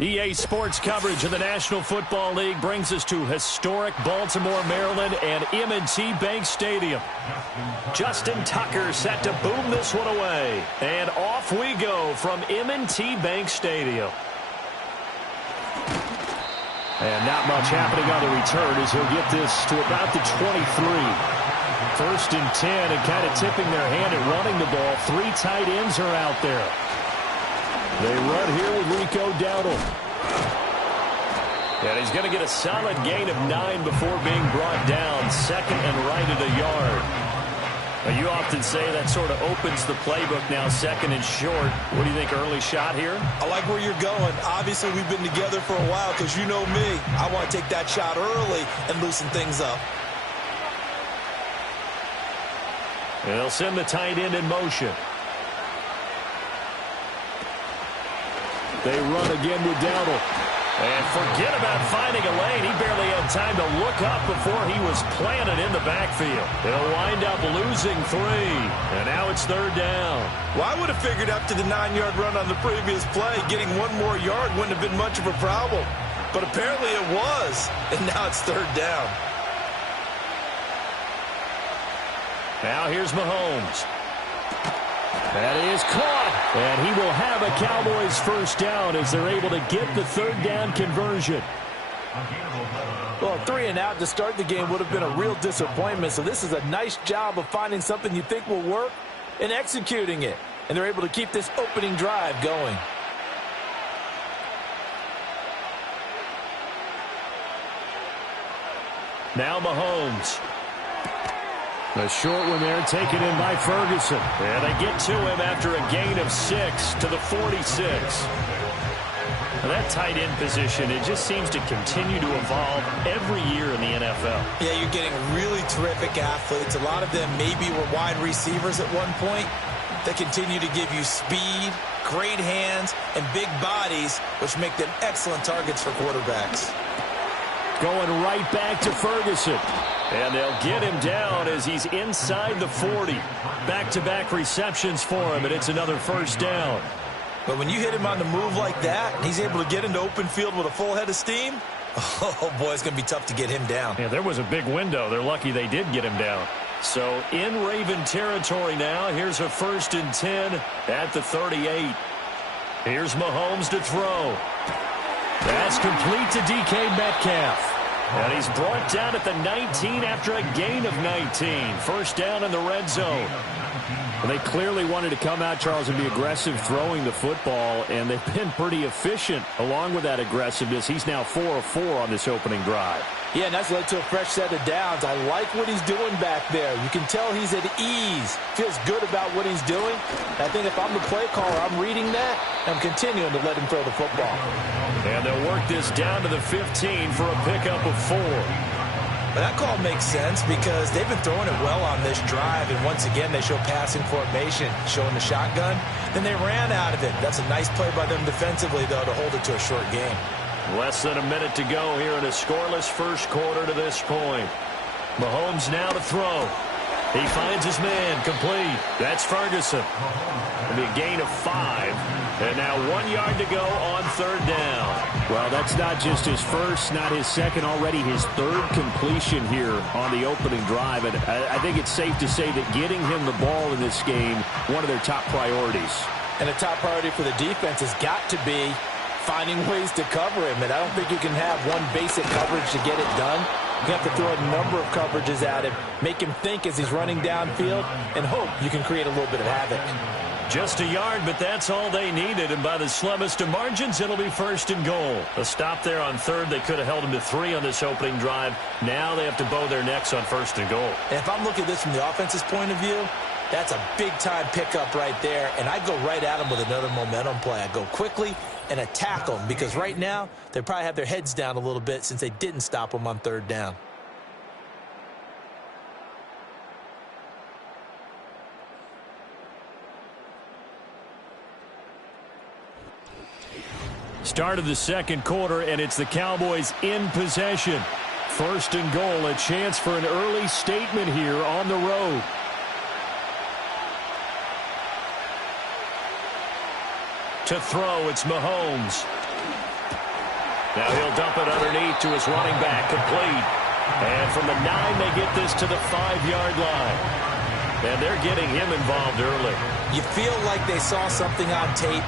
EA Sports coverage of the National Football League brings us to historic Baltimore, Maryland, and M&T Bank Stadium. Justin Tucker set to boom this one away. And off we go from M&T Bank Stadium. And not much happening on the return as he'll get this to about the 23. First and 10, and kind of tipping their hand at running the ball. 3 tight ends are out there. They run here with Rico Dowdle. And he's going to get a solid gain of 9 before being brought down. Second and right at a yard. Now, you often say that sort of opens the playbook now, second and short. What do you think, early shot here? I like where you're going. Obviously, we've been together for a while because you know me. I want to take that shot early and loosen things up. And they'll send the tight end in motion. They run again with Dowdle. And forget about finding a lane. He barely had time to look up before he was planted in the backfield. They'll wind up losing 3. And now it's third down. Well, I would have figured after the 9-yard run on the previous play, getting 1 more yard wouldn't have been much of a problem. But apparently it was. And now it's third down. Now here's Mahomes. That is caught. And he will have a Cowboys first down as they're able to get the third down conversion. Well, 3 and out to start the game would have been a real disappointment. So this is a nice job of finding something you think will work and executing it. And they're able to keep this opening drive going. Now Mahomes. The short one there taken in by Ferguson. And they get to him after a gain of 6 to the 46. Now that tight end position, it just seems to continue to evolve every year in the NFL. Yeah, you're getting really terrific athletes. A lot of them maybe were wide receivers at one point. They continue to give you speed, great hands, and big bodies, which make them excellent targets for quarterbacks. Going right back to Ferguson. And they'll get him down as he's inside the 40. Back-to-back receptions for him, and it's another first down. But when you hit him on the move like that, and he's able to get into open field with a full head of steam, oh, boy, it's going to be tough to get him down. Yeah, there was a big window. They're lucky they did get him down. So in Raven territory now, here's a first and 10 at the 38. Here's Mahomes to throw. That's complete to DK Metcalf. And he's brought down at the 19 after a gain of 19. First down in the red zone. Well, they clearly wanted to come out, Charles, and be aggressive throwing the football, and they've been pretty efficient along with that aggressiveness. He's now 4 of 4 on this opening drive. Yeah, and that's led to a fresh set of downs. I like what he's doing back there. You can tell he's at ease. Feels good about what he's doing. I think if I'm the play caller, I'm reading that. I'm continuing to let him throw the football. And they'll work this down to the 15 for a pickup of 4. But that call makes sense because they've been throwing it well on this drive. And once again, they show passing formation, showing the shotgun. Then they ran out of it. That's a nice play by them defensively, though, to hold it to a short game. Less than a minute to go here in a scoreless first quarter to this point. Mahomes now to throw. He finds his man complete. That's Ferguson. It'll be a gain of 5. And now 1 yard to go on third down. Well, that's not just his first, not his second, already his third completion here on the opening drive. And I think it's safe to say that getting him the ball in this game, one of their top priorities. And a top priority for the defense has got to be finding ways to cover him. And I don't think you can have one basic coverage to get it done. You have to throw a number of coverages at him, make him think as he's running downfield, and hope you can create a little bit of havoc. Just a yard, but that's all they needed, and by the slimmest of margins, it'll be 1st and goal. A stop there on 3rd. They could have held him to 3 on this opening drive. Now they have to bow their necks on 1st and goal. And if I'm looking at this from the offense's point of view, that's a big-time pickup right there, and I go right at him with another momentum play. I go quickly and attack them, because right now they probably have their heads down a little bit since they didn't stop them on 3rd down. Start of the 2nd quarter, and it's the Cowboys in possession. 1st and goal, a chance for an early statement here on the road. To throw, it's Mahomes. Now he'll dump it underneath to his running back, complete. And from the 9, they get this to the 5-yard line. And they're getting him involved early. You feel like they saw something on tape,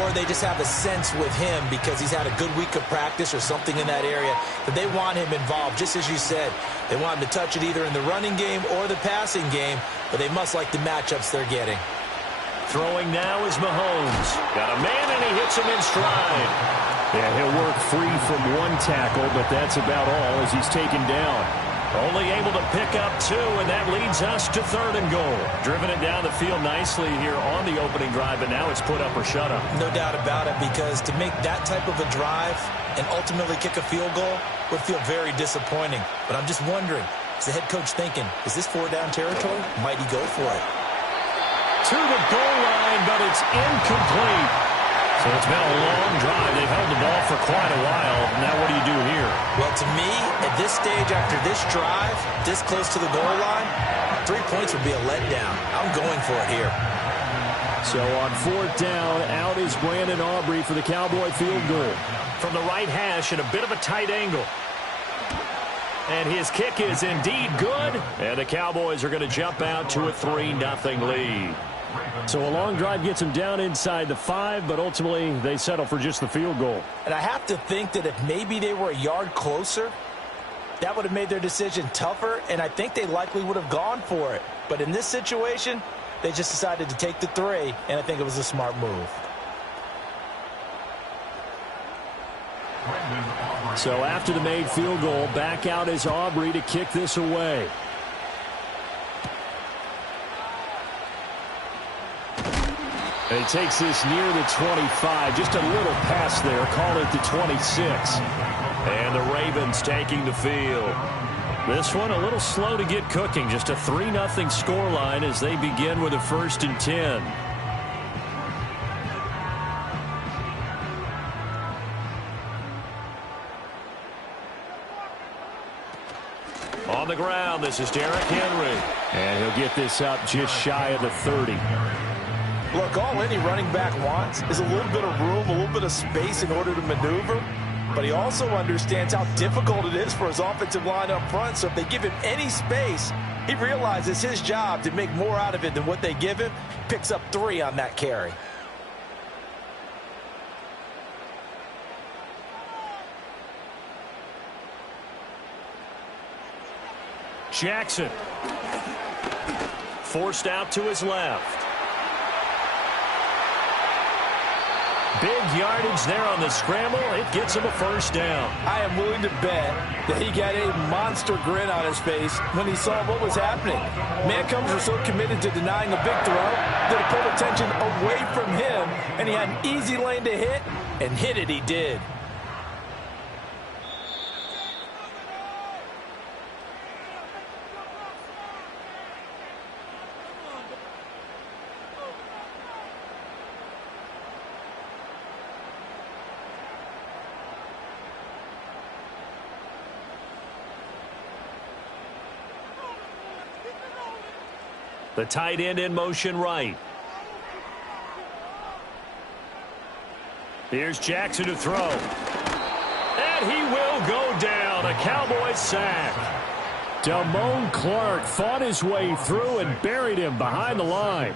or they just have a sense with him because he's had a good week of practice or something in that area that they want him involved. Just as you said, they want him to touch it either in the running game or the passing game, but they must like the matchups they're getting. Throwing now is Mahomes. Got a man, and he hits him in stride. Yeah, he'll work free from one tackle, but that's about all as he's taken down. Only able to pick up 2, and that leads us to 3rd and goal. Driven it down the field nicely here on the opening drive, but now it's put up or shut up. No doubt about it, because to make that type of a drive and ultimately kick a field goal would feel very disappointing. But I'm just wondering, is the head coach thinking, is this 4-down territory? Might he go for it? To the goal line, but it's incomplete. So it's been a long drive. They've held the ball for quite a while. Now what do you do here? Well, to me, at this stage after this drive, this close to the goal line, 3 points would be a letdown. I'm going for it here. So on 4th down, out is Brandon Aubrey for the Cowboy field goal. From the right hash at a bit of a tight angle. And his kick is indeed good. And the Cowboys are going to jump out to a 3-0 lead. So a long drive gets them down inside the 5, but ultimately they settle for just the field goal. And I have to think that if maybe they were a yard closer, that would have made their decision tougher, and I think they likely would have gone for it. But in this situation, they just decided to take the 3, and I think it was a smart move. So after the made field goal, back out is Aubrey to kick this away. And he takes this near the 25. Just a little pass there. Call it the 26. And the Ravens taking the field. This one a little slow to get cooking. Just a 3-0 scoreline as they begin with a 1st and 10. On the ground, this is Derrick Henry. And he'll get this up just shy of the 30. Look, all any running back wants is a little bit of room, a little bit of space in order to maneuver. But he also understands how difficult it is for his offensive line up front. So if they give him any space, he realizes his job to make more out of it than what they give him. Picks up 3 on that carry. Jackson. Forced out to his left. Big yardage there on the scramble. It gets him a 1st down. I am willing to bet that he got a monster grin on his face when he saw what was happening. Mancombs were so committed to denying a big throw that it pulled attention away from him, and he had an easy lane to hit, and hit it he did. The tight end in motion right. Here's Jackson to throw. And he will go down. A Cowboys sack. Damone Clark fought his way through and buried him behind the line.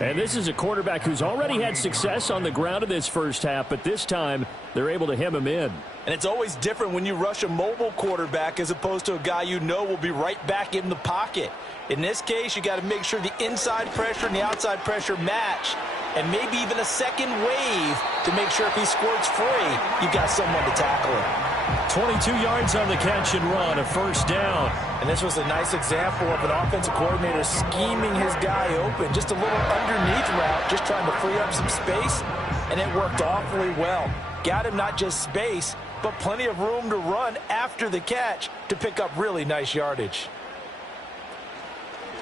And this is a quarterback who's already had success on the ground in this first half, but this time they're able to hem him in. And it's always different when you rush a mobile quarterback as opposed to a guy you know will be right back in the pocket. In this case, you got to make sure the inside pressure and the outside pressure match, and maybe even a second wave to make sure if he squirts free, you've got someone to tackle him. 22 yards on the catch and run, a first down. And this was a nice example of an offensive coordinator scheming his guy open. Just a little underneath route, just trying to free up some space, and it worked awfully well. Got him not just space, but plenty of room to run after the catch to pick up really nice yardage.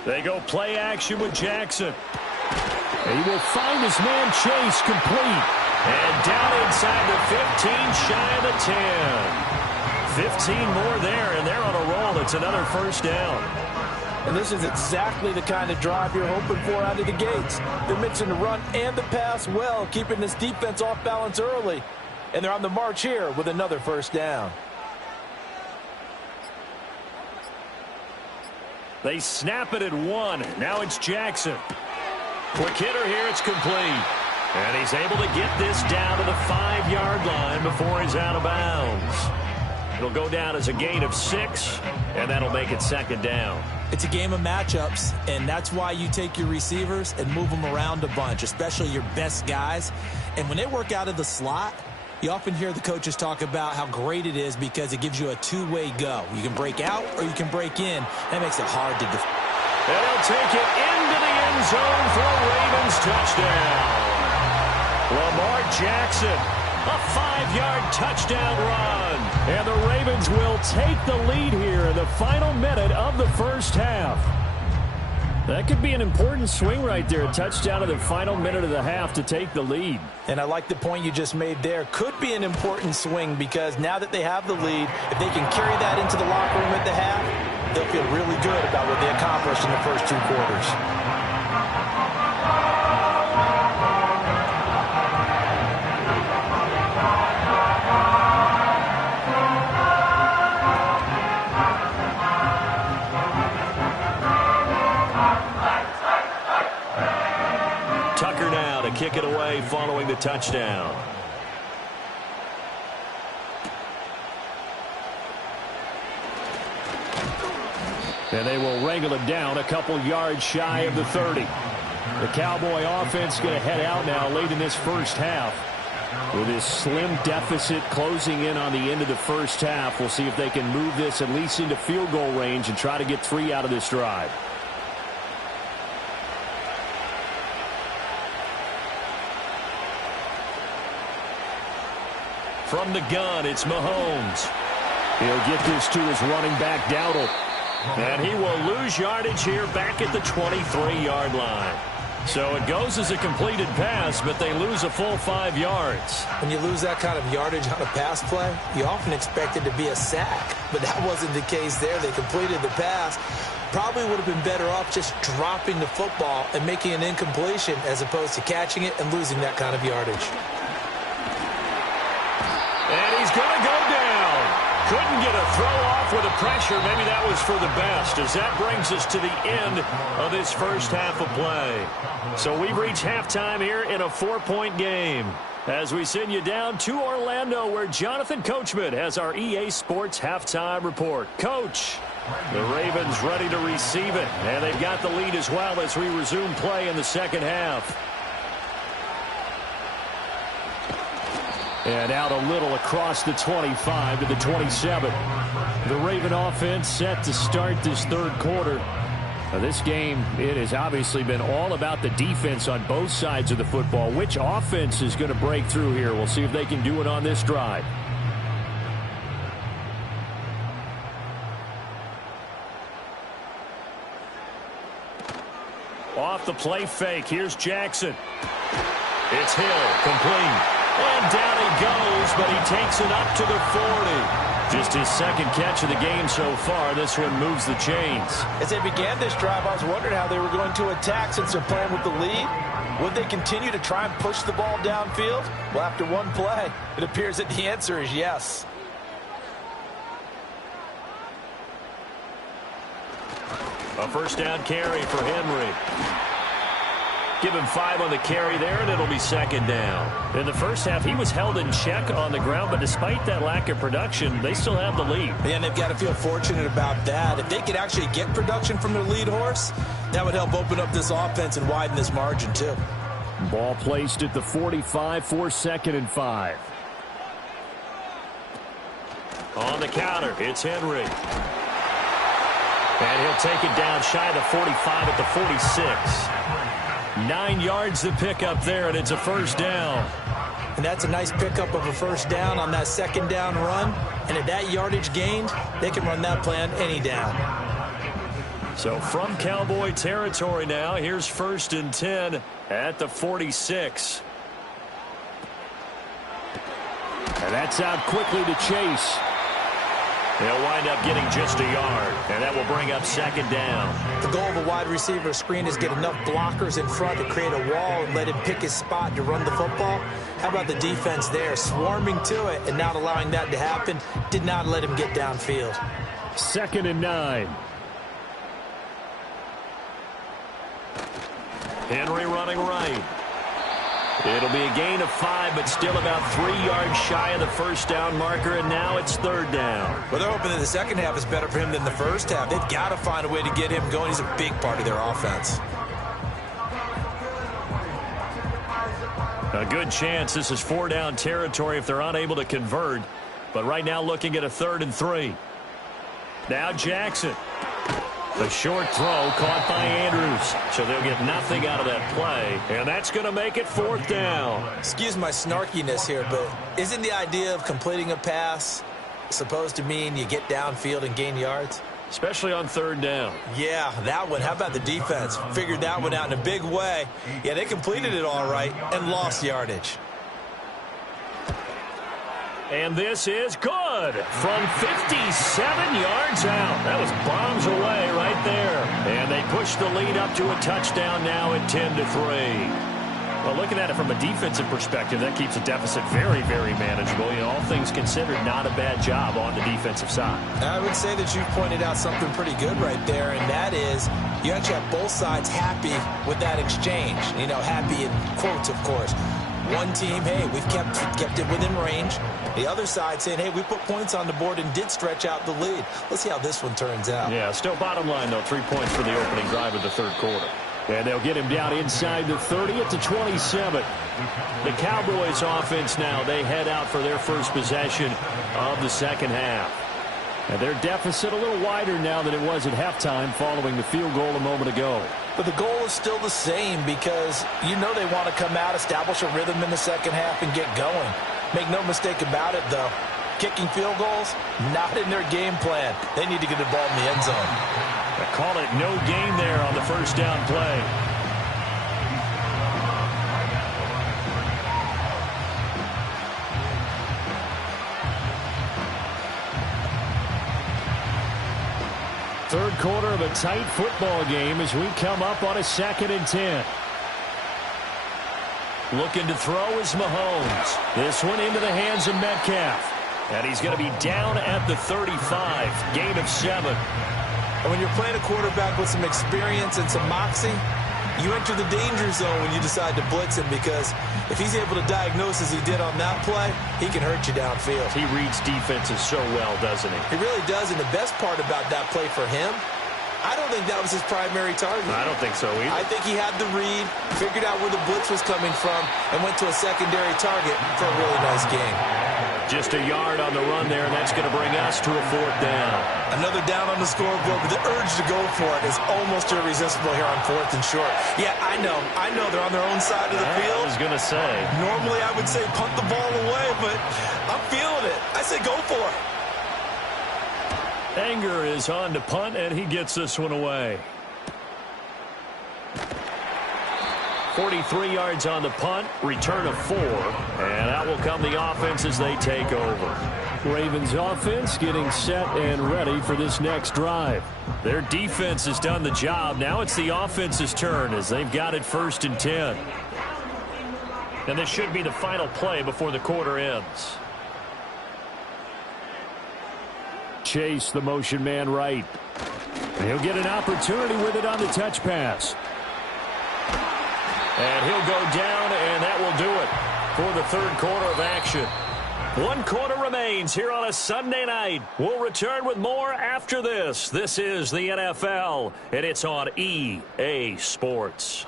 They go play action with Jackson. He will find his man Chase complete. And down inside the 15, shy of the 10. 15 more there, and they're on a roll. It's another first down. And this is exactly the kind of drive you're hoping for out of the gates. They're mixing the run and the pass well, keeping this defense off balance early. And they're on the march here with another first down. They snap it at 1. Now it's Jackson. Quick hitter here. It's complete. And he's able to get this down to the 5-yard line before he's out of bounds. It'll go down as a gain of 6, and that'll make it second down. It's a game of matchups, and that's why you take your receivers and move them around a bunch, especially your best guys. And when they work out of the slot, you often hear the coaches talk about how great it is because it gives you a two-way go. You can break out or you can break in. That makes it hard to defend. And he'll take it into the end zone for a Ravens touchdown. Lamar Jackson, a 5-yard touchdown run. And the Ravens will take the lead here in the final minute of the first half. That could be an important swing right there. A touchdown in the final minute of the half to take the lead. And I like the point you just made there. Could be an important swing because now that they have the lead, if they can carry that into the locker room at the half, they'll feel really good about what they accomplished in the first 2 quarters. Kick it away following the touchdown. And they will wrangle it down a couple yards shy of the 30. The Cowboy offense going to head out now late in this first half. With this slim deficit closing in on the end of the first half, we'll see if they can move this at least into field goal range and try to get 3 out of this drive. From the gun, it's Mahomes. He'll get this to his running back, Dowdle. And he will lose yardage here back at the 23-yard line. So it goes as a completed pass, but they lose a full 5 yards. When you lose that kind of yardage on a pass play, you often expect it to be a sack. But that wasn't the case there. They completed the pass. Probably would have been better off just dropping the football and making an incompletion as opposed to catching it and losing that kind of yardage. And he's going to go down. Couldn't get a throw off with the pressure. Maybe that was for the best, as that brings us to the end of this first half of play. So we've reached halftime here in a 4-point game. As we send you down to Orlando, where Jonathan Coachman has our EA Sports halftime report. Coach, the Ravens ready to receive it, and they've got the lead as well as we resume play in the second half. And out a little across the 25 to the 27. The Raven offense set to start this third quarter. Now this game, it has obviously been all about the defense on both sides of the football. Which offense is going to break through here? We'll see if they can do it on this drive. Off the play fake, here's Jackson. It's Hill, complete. And down he goes, but he takes it up to the 40. Just his second catch of the game so far. This one moves the chains. As they began this drive, I was wondering how they were going to attack since they're playing with the lead. Would they continue to try and push the ball downfield? Well, after one play, it appears that the answer is yes. A first down carry for Henry. Give him 5 on the carry there, and it'll be second down. In the first half, he was held in check on the ground, but despite that lack of production, they still have the lead. And they've got to feel fortunate about that. If they could actually get production from their lead horse, that would help open up this offense and widen this margin, too. Ball placed at the 45 for 2nd and 5. On the counter, it's Henry. And he'll take it down shy of the 45 at the 46. 9 yards to pick up there, and it's a first down. And that's a nice pickup of a first down on that second down run. And at that yardage gained, they can run that play on any down. So from Cowboy territory now, here's 1st and 10 at the 46. And that's out quickly to Chase. They'll wind up getting just a yard, and that will bring up 2nd down. The goal of a wide receiver screen is get enough blockers in front to create a wall and let him pick his spot to run the football. How about the defense there, swarming to it and not allowing that to happen? Did not let him get downfield. 2nd and 9. Henry running right. It'll be a gain of 5, but still about 3 yards shy of the first down marker, and now it's 3rd down. Well, they're hoping that the second half is better for him than the first half. They've got to find a way to get him going. He's a big part of their offense. A good chance this is 4-down territory if they're unable to convert. But right now looking at a 3rd and 3. Now Jackson. The short throw caught by Andrews. So they'll get nothing out of that play. And that's going to make it 4th down. Excuse my snarkiness here, but isn't the idea of completing a pass supposed to mean you get downfield and gain yards? Especially on 3rd down. Yeah, that one. How about the defense? Figured that one out in a big way. Yeah, they completed it all right and lost yardage. And this is good from 57 yards out. That was bombs away right there. And they push the lead up to a touchdown now at 10-3. Well, looking at it from a defensive perspective, that keeps a deficit very, very manageable. You know, all things considered, not a bad job on the defensive side. I would say that you've pointed out something pretty good right there, and that is you actually have both sides happy with that exchange. You know, happy in quotes, of course. One team, hey, we've kept it within range. The other side saying, hey, we put points on the board and did stretch out the lead. Let's see how this one turns out. Yeah, still bottom line, though, 3 points for the opening drive of the 3rd quarter. And they'll get him down inside the 30 at the 27. The Cowboys offense now, they head out for their first possession of the 2nd half. And their deficit a little wider now than it was at halftime following the field goal a moment ago. But the goal is still the same because you know they want to come out, establish a rhythm in the second half, and get going. Make no mistake about it, though. Kicking field goals, not in their game plan. They need to get the ball in the end zone. I call it no gain there on the first down play. Third quarter of a tight football game as we come up on a 2nd and 10. Looking to throw is Mahomes. This one into the hands of Metcalf. And he's going to be down at the 35. Gain of 7. And when you're playing a quarterback with some experience and some moxie, you enter the danger zone when you decide to blitz him, because if he's able to diagnose as he did on that play, he can hurt you downfield. He reads defenses so well, doesn't he? He really does, and the best part about that play for him, I don't think that was his primary target. I don't think so either. I think he had the read, figured out where the blitz was coming from, and went to a secondary target for a really nice game. Just a yard on the run there, and that's going to bring us to a 4th down. Another down on the scoreboard, but the urge to go for it is almost irresistible here on 4th and short. Yeah, I know they're on their own side of the field. I was going to say. Normally I would say punt the ball away, but I'm feeling it. I say go for it. Anger is on to punt, and he gets this one away. 43 yards on the punt, return of 4, and out will come the offense as they take over. Ravens offense getting set and ready for this next drive. Their defense has done the job. Now it's the offense's turn as they've got it 1st and 10. And this should be the final play before the quarter ends. Chase, the motion man right. And he'll get an opportunity with it on the touch pass. And he'll go down, and that will do it for the third quarter of action. 1 quarter remains here on a Sunday night. We'll return with more after this. This is the NFL, and it's on EA Sports.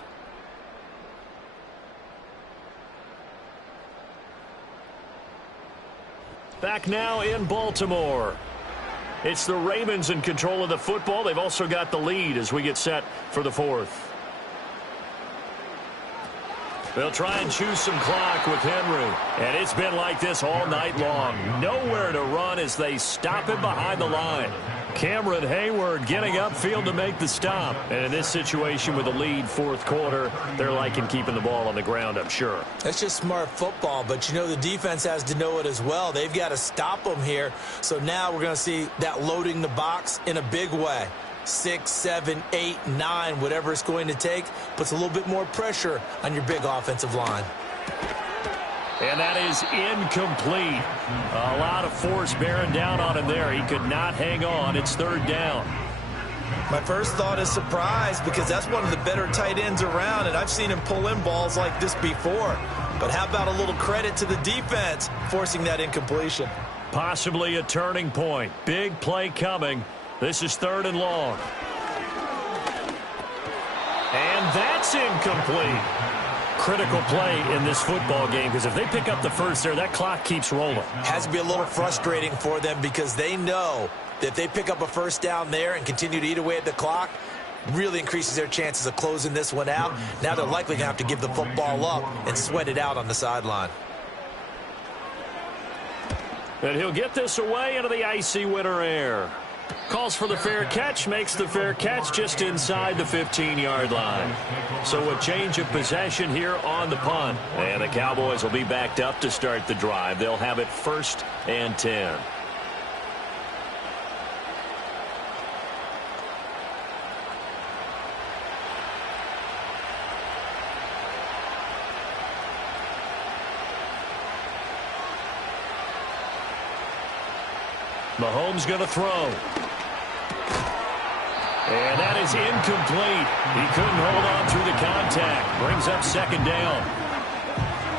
Back now in Baltimore. It's the Ravens in control of the football. They've also got the lead as we get set for the fourth. They'll try and choose some clock with Henry. And it's been like this all night long. Nowhere to run as they stop him behind the line. Cameron Hayward getting upfield to make the stop. And in this situation with a lead fourth quarter, they're liking keeping the ball on the ground, I'm sure. That's just smart football, but you know the defense has to know it as well. They've got to stop them here. So now we're going to see that loading the box in a big way. 6, 7, 8, 9, whatever it's going to take, puts a little bit more pressure on your big offensive line. And that is incomplete. A lot of force bearing down on him there. He could not hang on. It's third down. My first thought is surprise because that's one of the better tight ends around, and I've seen him pull in balls like this before. But how about a little credit to the defense forcing that incompletion? Possibly a turning point. Big play coming. This is third and long. And that's incomplete. Critical play in this football game because if they pick up the first there, that clock keeps rolling. Has to be a little frustrating for them because they know that if they pick up a first down there and continue to eat away at the clock, really increases their chances of closing this one out. Now they're likely going to have to give the football up and sweat it out on the sideline. And he'll get this away into the icy winter air. Calls for the fair catch, makes the fair catch just inside the 15-yard line. So a change of possession here on the punt. And the Cowboys will be backed up to start the drive. They'll have it 1st and 10. Mahomes going to throw. And that is incomplete. He couldn't hold on through the contact. Brings up second down.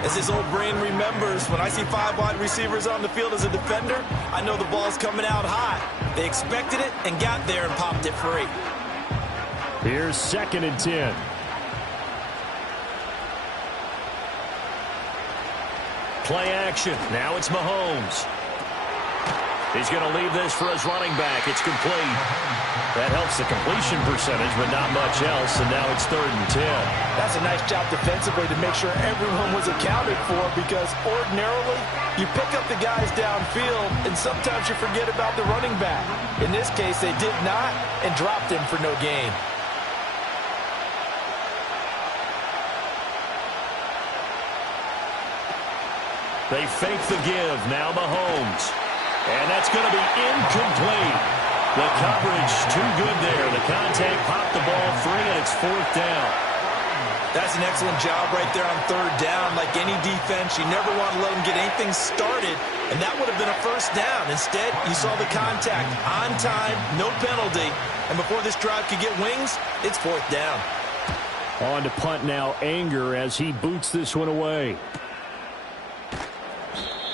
As his old brain remembers, when I see 5 wide receivers on the field as a defender, I know the ball's coming out high. They expected it and got there and popped it free. Here's 2nd and 10. Play action. Now it's Mahomes. He's going to leave this for his running back. It's complete. That helps the completion percentage, but not much else, and now it's 3rd and 10. That's a nice job defensively to make sure everyone was accounted for because ordinarily you pick up the guys downfield, and sometimes you forget about the running back. In this case, they did not and dropped him for no gain. They fake the give. Now Mahomes. And that's going to be incomplete. The coverage too good there. The contact popped the ball free, and it's 4th down. That's an excellent job right there on 3rd down. Like any defense, you never want to let them get anything started, and that would have been a 1st down. Instead, you saw the contact on time, no penalty, and before this drive could get wings, it's 4th down. On to punt now, Anger as he boots this one away.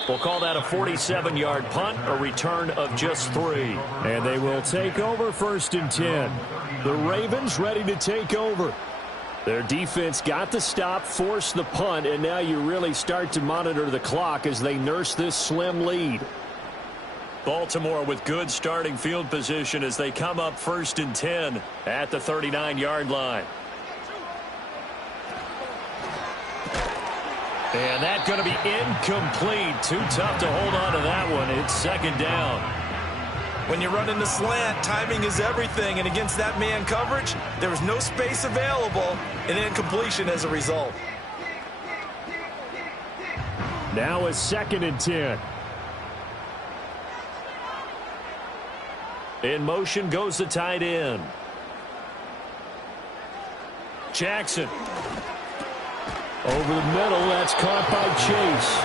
We'll call that a 47-yard punt, a return of just 3. And they will take over 1st and 10. The Ravens ready to take over. Their defense got the stop, forced the punt, and now you really start to monitor the clock as they nurse this slim lead. Baltimore with good starting field position as they come up 1st and 10 at the 39-yard line. And that's going to be incomplete. Too tough to hold on to that one. It's 2nd down. When you're running the slant, timing is everything. And against that man coverage, there was no space available and incompletion as a result. Now it's 2nd and 10. In motion goes the tight end. Jackson. Over the middle, that's caught by Chase.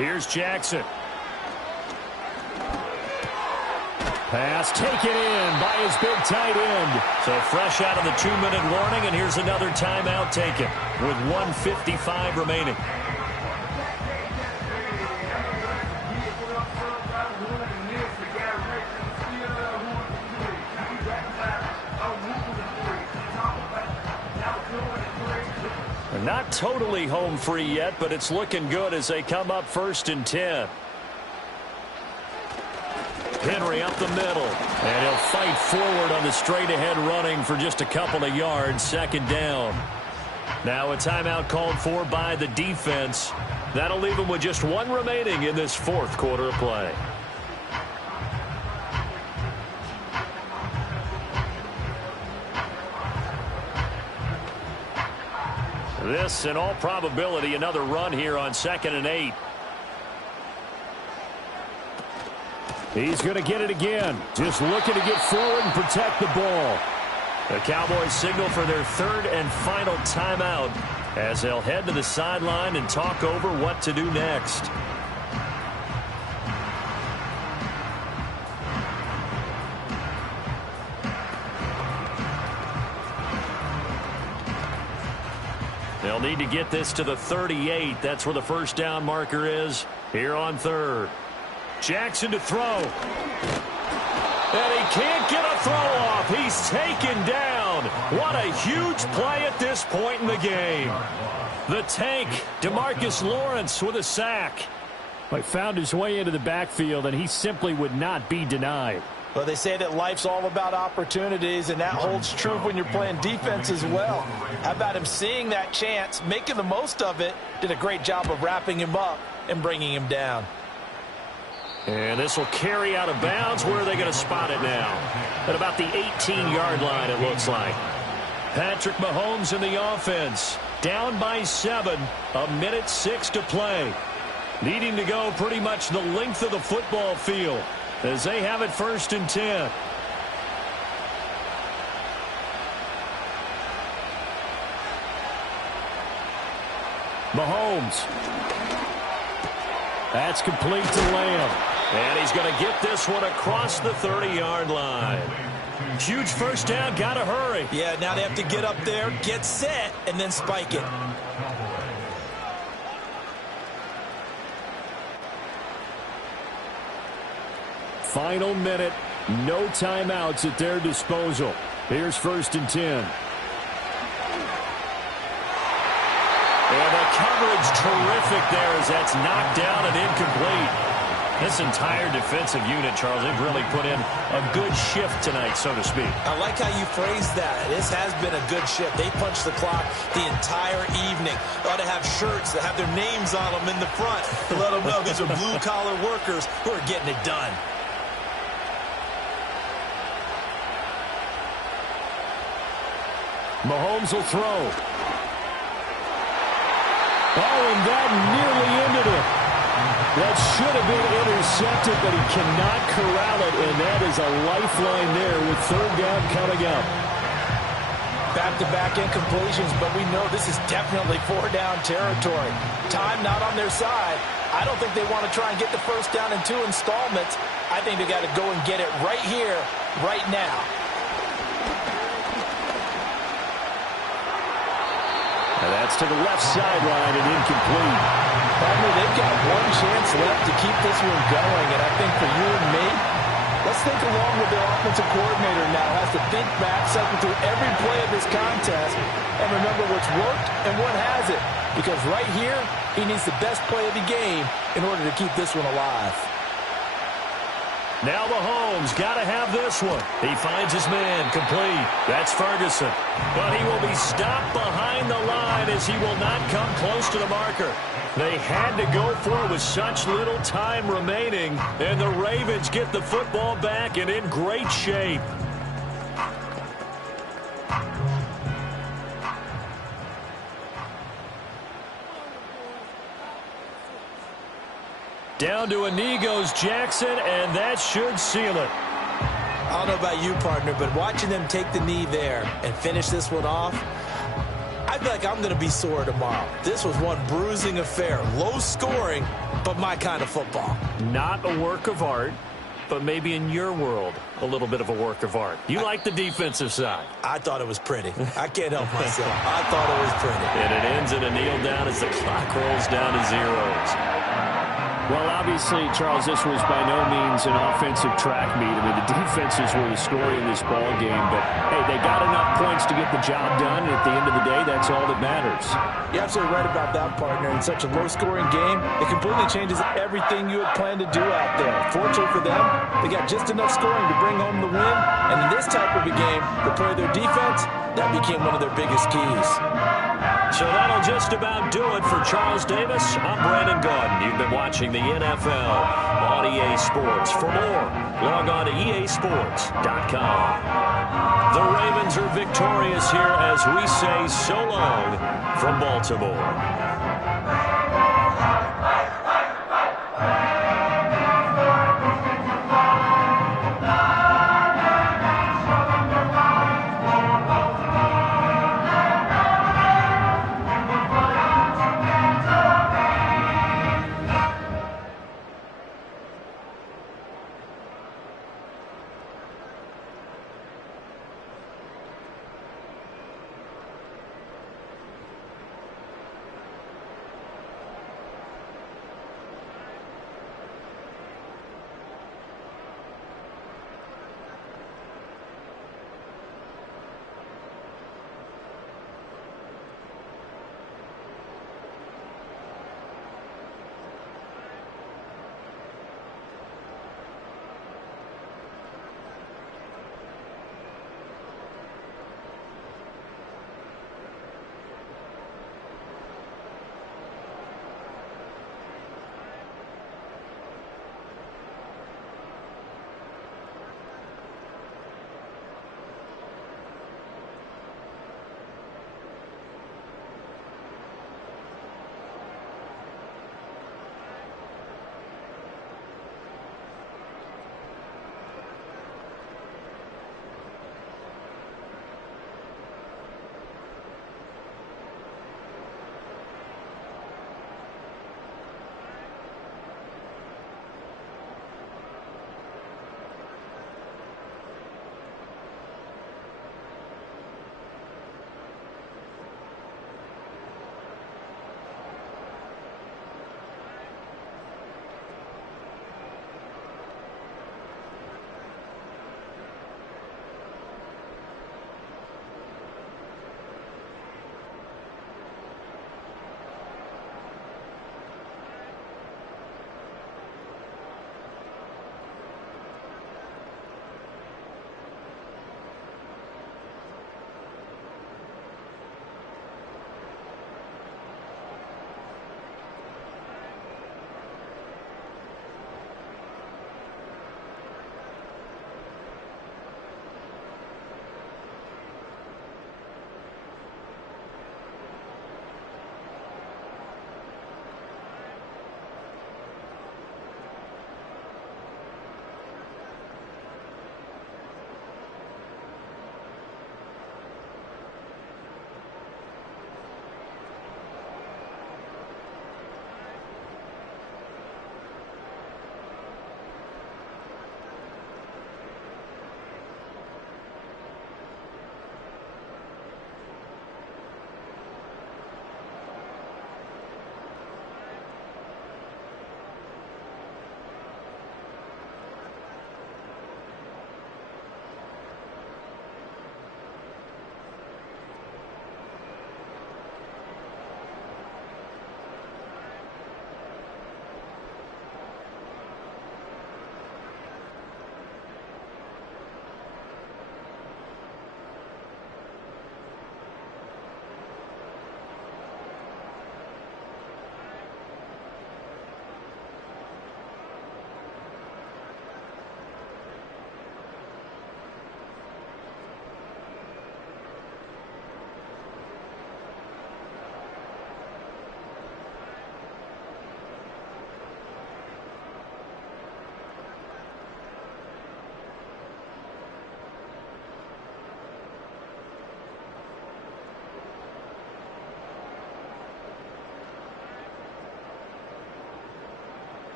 Here's Jackson. Pass taken in by his big tight end. So fresh out of the 2-minute warning, and here's another timeout taken with 1:55 remaining. They're not totally home free yet, but it's looking good as they come up 1st and 10. Henry up the middle, and he'll fight forward on the straight-ahead running for just a couple of yards, 2nd down. Now a timeout called for by the defense. That'll leave them with just 1 remaining in this 4th quarter of play. This, in all probability, another run here on 2nd and 8. He's going to get it again. Just looking to get forward and protect the ball. The Cowboys signal for their 3rd and final timeout as they'll head to the sideline and talk over what to do next. They'll need to get this to the 38. That's where the 1st down marker is here on 3rd. Jackson to throw. And he can't get a throw off. He's taken down. What a huge play at this point in the game. The tank, DeMarcus Lawrence with a sack. He found his way into the backfield, and he simply would not be denied. Well, they say that life's all about opportunities, and that holds true when you're playing defense as well. How about him seeing that chance, making the most of it, did a great job of wrapping him up and bringing him down. And this will carry out of bounds. Where are they going to spot it now? At about the 18-yard line, it looks like. Patrick Mahomes in the offense. Down by 7. 1:06 to play. Needing to go pretty much the length of the football field as they have it 1st and 10. Mahomes. That's complete to Lamb. And he's going to get this one across the 30-yard line. Huge 1st down. Got to hurry. Yeah, now they have to get up there, get set, and then spike it. Final minute. No timeouts at their disposal. Here's 1st and 10. And the coverage terrific there as that's knocked down and incomplete. This entire defensive unit, Charles, they've really put in a good shift tonight, so to speak. I like how you phrased that. This has been a good shift. They punched the clock the entire evening. They ought to have shirts that have their names on them in the front to let them know these are blue-collar workers who are getting it done. Mahomes will throw. Oh, and that nearly ended it. That should have been intercepted, but he cannot corral it, and that is a lifeline there with 3rd down coming up. Back-to-back incompletions, but we know this is definitely 4-down territory. Time not on their side. I don't think they want to try and get the 1st down in 2 installments. I think they got to go and get it right here, right now. And that's to the left sideline and incomplete. Partner, they've got one chance left to keep this one going, and I think for you and me, let's think along with their offensive coordinator now. Has to think back, cycle through every play of this contest, and remember what's worked and what hasn't. Because right here, he needs the best play of the game in order to keep this one alive. Now Mahomes got to have this one. He finds his man complete. That's Ferguson. But he will be stopped behind the line as he will not come close to the marker. They had to go for it with such little time remaining, and the Ravens get the football back and in great shape. Down to a knee goes Jackson, and that should seal it. I don't know about you, partner, but watching them take the knee there and finish this one off, I feel like I'm going to be sore tomorrow. This was one bruising affair. Low scoring, but my kind of football. Not a work of art, but maybe in your world, a little bit of a work of art. You like the defensive side. I thought it was pretty. I can't help myself. I thought it was pretty. And it ends in a kneel down as the clock rolls down to zeros. Well, obviously, Charles, this was by no means an offensive track meet. I mean, the defenses were the story in this ball game. But, hey, they got enough points to get the job done. And at the end of the day, that's all that matters. You're absolutely right about that, partner. In such a low-scoring game, it completely changes everything you had planned to do out there. Fortunately for them, they got just enough scoring to bring home the win. And in this type of a game, to play their defense, that became one of their biggest keys. So that'll just about do it for Charles Davis. I'm Brandon Gaudin. You've been watching the NFL on EA Sports. For more, log on to easports.com. The Ravens are victorious here as we say so long from Baltimore.